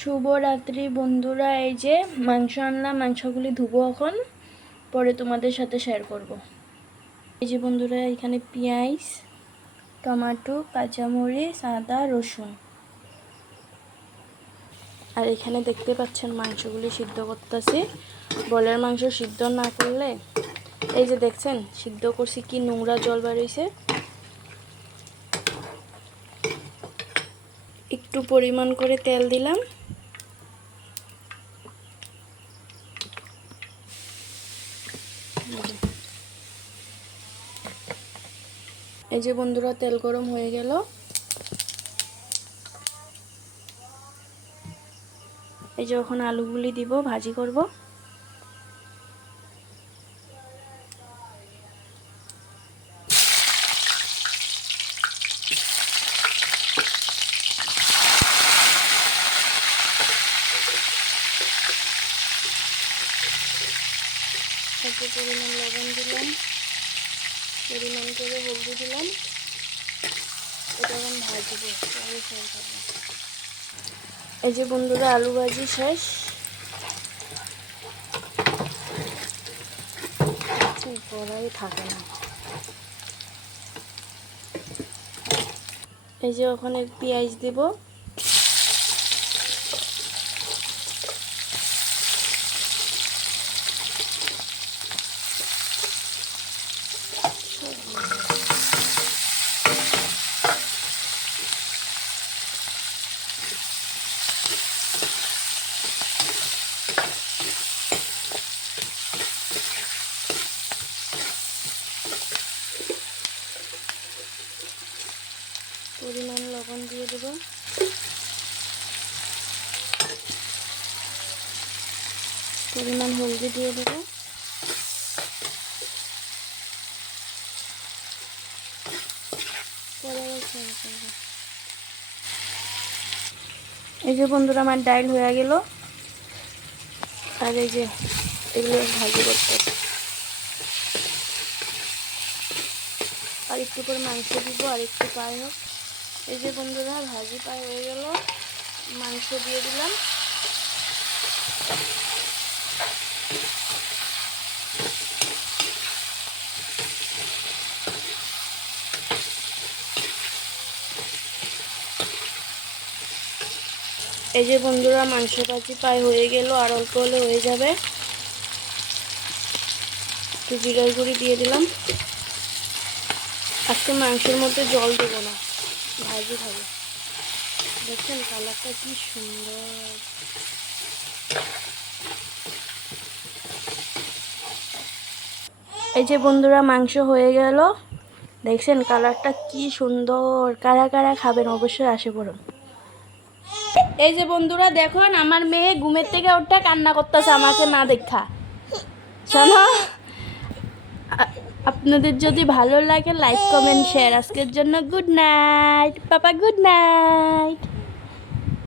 শুভরাত্রি বন্ধুরা। এই যে মাংস আনলাম, মাংসগুলি ধুবো এখন, পরে তোমাদের সাথে শেয়ার করব। এই যে বন্ধুরা, এখানে পেঁয়াজ, টমেটো, কাঁচামরিচ, আদা, রসুন, আর এখানে দেখতে পাচ্ছেন মাংসগুলি সিদ্ধ করতেছি। বলের মাংস সিদ্ধ না করলে, এই যে দেখছেন সিদ্ধ করছি, কি নোংরা জল বেরিয়েছে। একটু পরিমাণ করে তেল দিলাম। এই যে বন্ধুরা, তেল গরম হয়ে গেল। এই যে এখন আলুগুলি দিব, ভাজি করব। অল্প পরিমাণ লবণ দিলাম, পরিমাণ করে হলদি দিলাম। এটা এখন ভাজবো, পরে শেয়ার করবো। এই যে বন্ধুরা, আলু ভাজি শেষ। কড়াই থাকে না। এই যে ওখানে পেঁয়াজ দিব। পরিমাণ লবণ দিয়ে দেব। পরিমাণ হলদি দিয়ে দেব। এই যে বন্ধুরা, আমার ডাল হয়ে গেল। আর এই যে এগুলো ভাজি করতে, আর একটু করে মাংস দিব, আর একটু পায়ে হোক। এই যে বন্ধুরা, ভাজি পায়ে হয়ে গেল, মাংস দিয়ে দিলাম। এই যে বন্ধুরা, মাংস ভাজি পায়ে হয়ে গেল, আর অল্প হলে হয়ে যাবে। একটু জিরার গুঁড়ি দিয়ে দিলাম। আজকে মাংসের মধ্যে জল দেবো না, ভাজি খাবো। দেখছেন কালারটা কি সুন্দর। এই যে বন্ধুরা, মাংস হয়ে গেল। দেখছেন কালারটা কি সুন্দর। কারা কারা খাবেন অবশ্যই আসে পড়ুন। এই যে বন্ধুরা, দেখুন আমার মেয়ে ঘুমের থেকে ওঠা কান্না করতেছে আমাকে না দেখা। শোনো, আপনাদের যদি ভালো লাগে লাইক কমেন্ট শেয়ার। আজকের জন্য গুড নাইট পাপা, গুড নাইট।